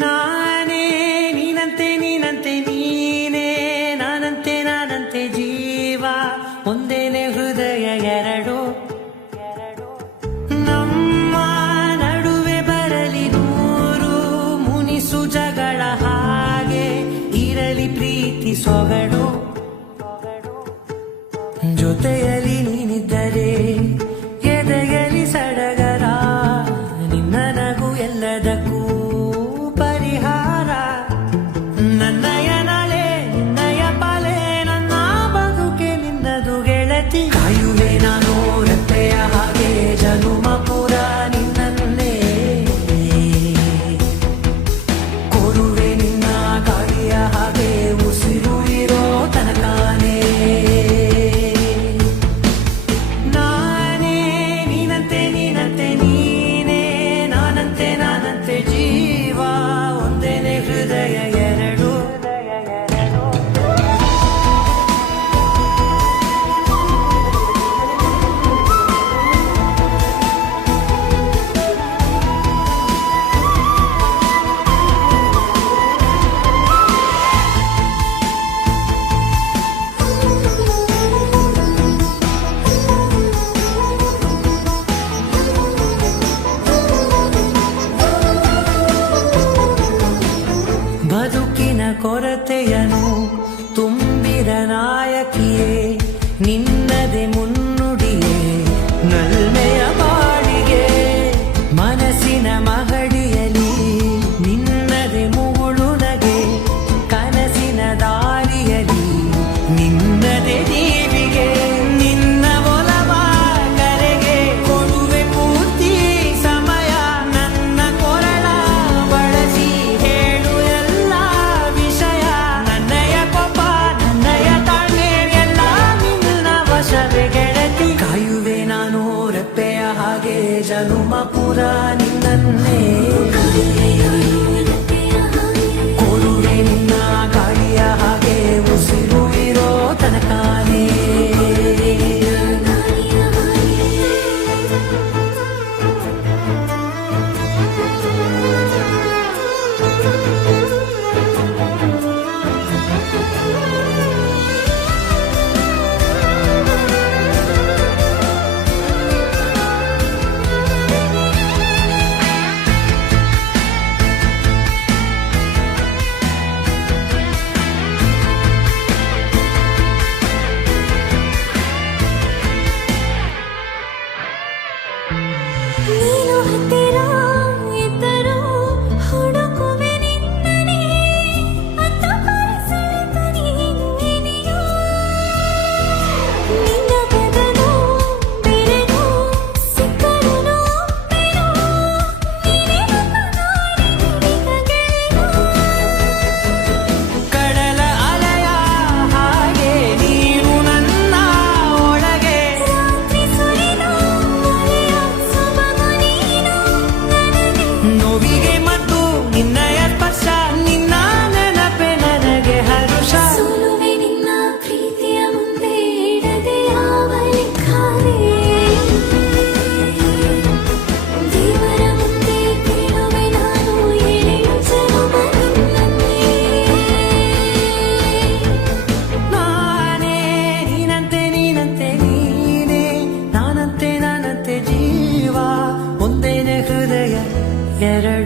ನಾನೇ ನೀನಂತೆ ನೀನಂತೆ ನೀನೇ ನಾನಂತೆ ನಾನಂತೆ ಜೀವ ಒಂದೇನೆ ಹೃದಯ ಎರಡು ನಮ್ಮ ನಡುವೆ ಬರಲಿ ನೂರು ಮುನಿಸು ಜಗಳ ಹಾಗೆ ಇರಲಿ ಪ್ರೀತಿ ಸೊಗಡು ಜೊತೆಯಲ್ಲಿ ನೀನಿದ್ದರೆ ಎದೆಯಲಿ ಸಡಗರ ನಿನ್ನ ನಗು ಎಲ್ಲದಕ್ಕೂ ಪರಿಹಾರ ನನ್ನಯ ನಾಳೆ ನಿನ್ನಯ ಪಾಲೆ ನನ್ನ ಬದುಕೆ ನಿನ್ನದು ಗೆಳತಿ ಕಾಯುವೆ ನಾನು ರತ್ತೆಯ ಹಾಗೆ ಜನುಮ ಪುರ ನಿನ್ನನ್ನೇ ಕೋರುವೆ ನಿನ್ನ ಗಾಳಿಯ ಹಾಗೆ ಉಸಿರು ಇರೋ ತನಕಾನೇ ನಾನೇ ನೀನಂತೆ ನೀನಂತೆ ನೀನೇ ನಾನಂತೆ ನಾನಂತೆ ಜೀವ ಒಂದೇನೆ ಹೃದಯ ಎರಡು ಬದುಕಿನ ಕೊರತೆಯನು ತುಂಬಿದ ನಾಯಕಿಯೇ ನಿನ್ನದೆ ಮುನ್ನುಡಿಯೇ ನಲ್ಮೆಯ ಬಾಳಿಗೆ ಮನಸ್ಸಿನ ಮಹಡಿಯಲಿ ನಿನ್ನದೆ ಮುಗುಳು ನಗೆ ಕನಸಿನ ದಾರಿಯಲಿ ನಿನ್ನದೆ ದೀವಿಗೆ ನಿನ್ನ ಒಲವ ಕರೆಗೆ ಕೊಡುವೆ ಪೂರ್ತಿ ಸಮಯ ನನ್ನ ಕೊರಳ ಬಳಸಿ ಹೇಳು ಎಲ್ಲ ವಿಷಯ ನನ್ನಯ ಕೋಪ ನನ್ನಯ ತಾಳ್ಮೆ ಎಲ್ಲ ನಿನ್ನ ವಶವೇ ಗೆಳತಿ ಕಾಯುವೆ ನಾನು ರೆಪ್ಪೆಯ ಹಾಗೆ ಜನುಮ ಪುರ ನಿನ್ನನ್ನೇ ಕೋರುವೆ ನಿನ್ನ ಗಾಳಿಯ ಹಾಗೆ ಉಸಿರು ಇರೋ ತನಕಾನೇ ನೀನು ಹತ್ತಿರ ಇದ್ದರೂ ಹುಡುಕುವೆ ನಿನ್ನನೇ ಅಂತ ಪರಿಸೆಳೆತ ನೀನಿದೆಯೋ ನಿನ್ನ ಬದಲು ಬೇರೆನೋ ಸಿಕ್ಕರೂ ಒಮ್ಮೆನೋ ನೀನೇ ನನ್ನ ನಾಡಿನುಡಿದ ಗೆಳೆಯೋ ಕಡಲ ಅಲೆಯ ಹಾಗೆ ನೀನು ನನ್ನ ಒಳಗೆ ರಾತ್ರಿ ಸುರಿದ ಮಳೆಯ ಸೊಬಗು ನೀನು ನನಗೆ ನೋವಿಗೆ ಮತ್ತು ನಿನ್ನಯ ಸ್ಪರ್ಶ ನಿನ್ನ ನೆನಪೆ ನನಗೆ ಹರುಷ ಸೋಲುವೆ ನಿನ್ನ ಪ್ರೀತಿಯ ಮುಂದೆ ಇಡದೆ ಯಾವ ಲೆಕ್ಕವೇ ದೇವರ ಮುಂದೆ ಕೇಳುವೆ ನಾನು ಏಳು ಜನುಮ ನಿನ್ನನ್ನೇ ನಾನೇ ನೀನಂತೆ ನೀನಂತೆ ನೀನೇ ನಾನಂತೆ ನಾನಂತೆ ಜೀವ ಒಂದೇನೆ ಹೃದಯ ಎರಡು